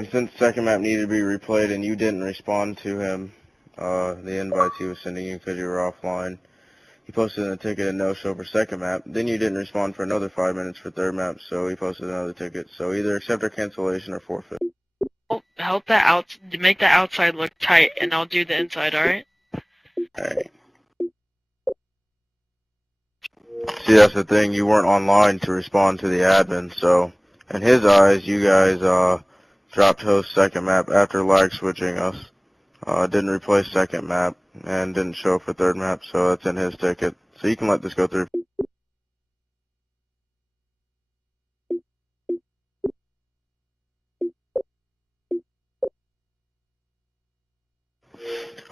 And since second map needed to be replayed and you didn't respond to him, the invites he was sending you because you were offline, he posted in the ticket a no-show for second map. Then you didn't respond for another 5 minutes for third map, so he posted another ticket. So either accept our cancellation or forfeit. Help that out, make the outside look tight, and I'll do the inside, alright? Alright. See, that's the thing, you weren't online to respond to the admin, so in his eyes, you guys dropped host second map after lag switching us. Didn't replace second map, and didn't show for third map, so that's in his ticket. So you can let this go through.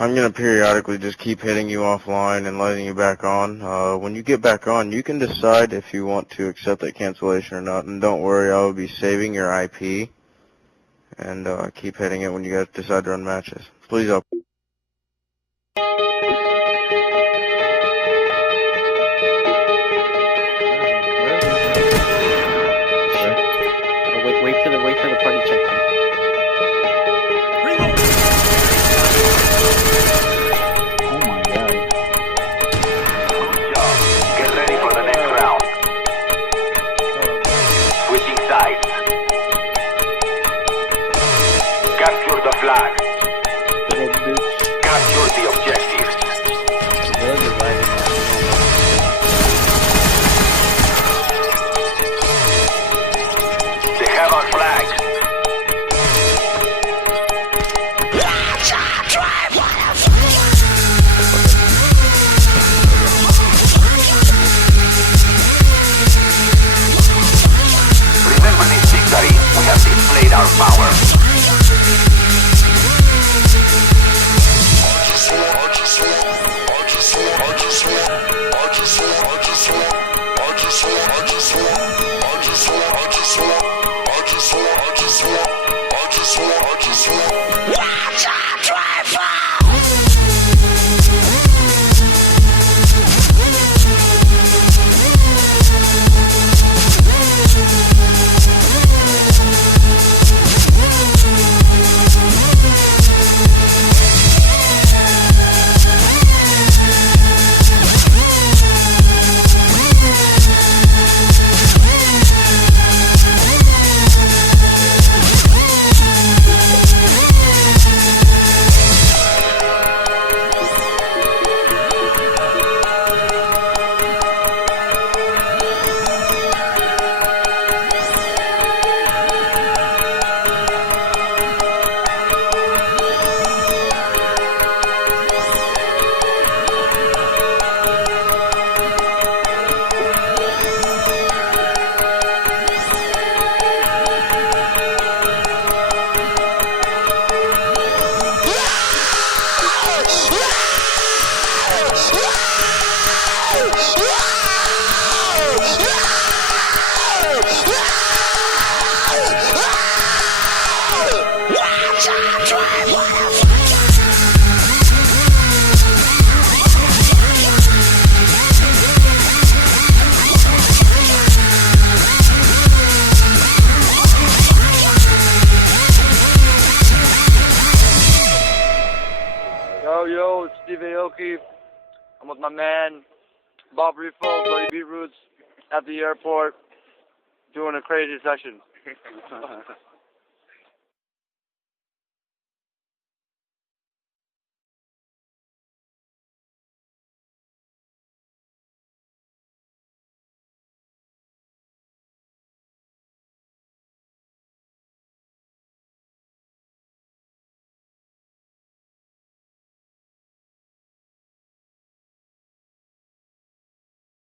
I'm going to periodically just keep hitting you offline and letting you back on. When you get back on, you can decide if you want to accept that cancellation or not. And don't worry, I will be saving your IP. And keep hitting it when you guys decide to run matches. Please up. Wait for the party check-in. Oh my god. Get ready for the next round. Switching sides. Capture the flag. Capture the objective. They have our flag. Remember this victory, we have displayed our power. Yo, it's Steve Aoki. I'm with my man, Bob Rifo, Bloody Beetroots, at the airport, doing a crazy session.